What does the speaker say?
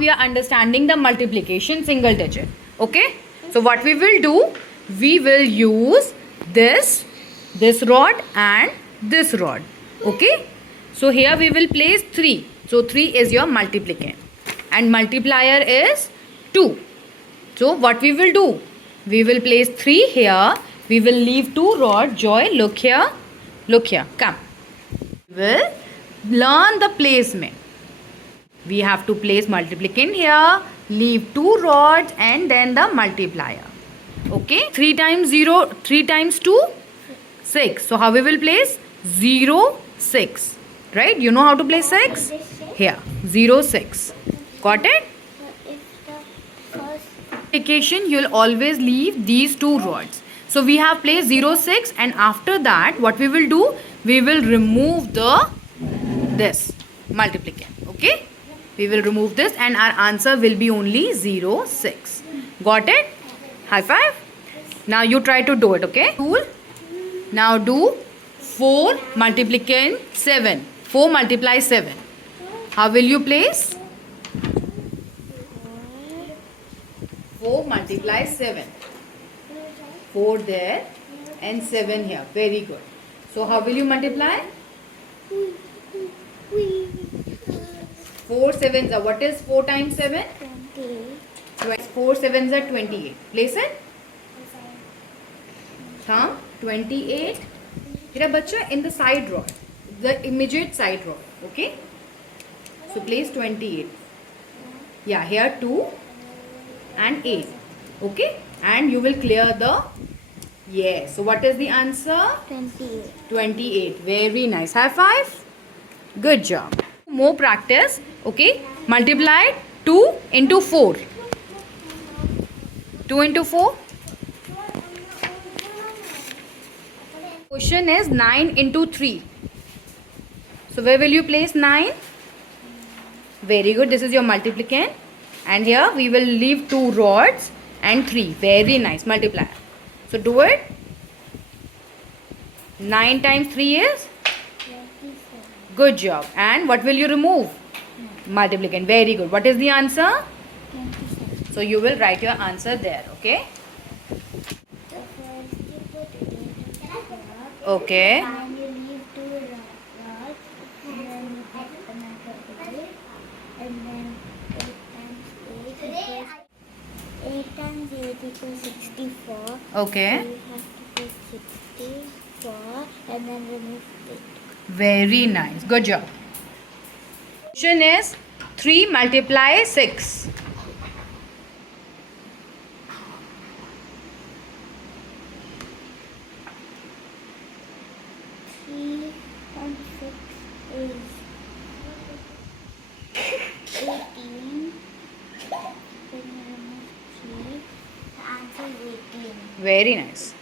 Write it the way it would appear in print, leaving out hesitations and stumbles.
We are understanding the multiplication single digit. Okay. So what we will do, we will use this rod and this rod. Okay. So here we will place 3. So 3 is your multiplicand and multiplier is 2. So what we will do, we will place 3 here. We will leave 2 rods. Joy, look here. Look here. Come. We will learn the placement. We have to place multiplicand here, leave 2 rods and then the multiplier. Okay. 3 times 0, 3 times 2, 6. So how we will place? 0, 6. Right? You know how to place 6? Here. 0, 6. Got it? Multiplication, you will always leave these 2 rods. So we have placed 0, 6 and after that what we will do? We will remove this multiplicand. Okay? We will remove this and our answer will be only 0, 6. Got it? High five. Now you try to do it, okay? Cool. Now do 4 multiplicand 7. 4 multiply 7. How will you place? 4 multiply 7. 4 there and 7 here. Very good. So how will you multiply? 4 sevens are, what is 4 times 7? 28. 4 sevens are 28. Place it. Thumb 28. Mera bacha in the side rod, the immediate side rod. Okay. So place 28. Yeah, here 2 and 8. Okay. And you will clear the. Yes. So what is the answer? 28. 28. Very nice. High five. Good job. More practice. Okay. Multiply 2 into 4. 2 into 4. Question is 9 into 3. So where will you place 9? Very good. This is your multiplicand. And here we will leave 2 rods and 3. Very nice. Multiply. So do it. 9 times 3 is? 27. Good job. And what will you remove? Multiplicand. Very good. What is the answer? 27. So you will write your answer there. Okay. Okay. And you leave 2 rods and then you get another 8 and then 8 times 8 equals 64. Okay. So you have to put 64 and then remove 8. Very nice. Good job. Question is 3 multiply 6. 3 and 6 is 18. Then you remove 3. The answer is 18. Very nice.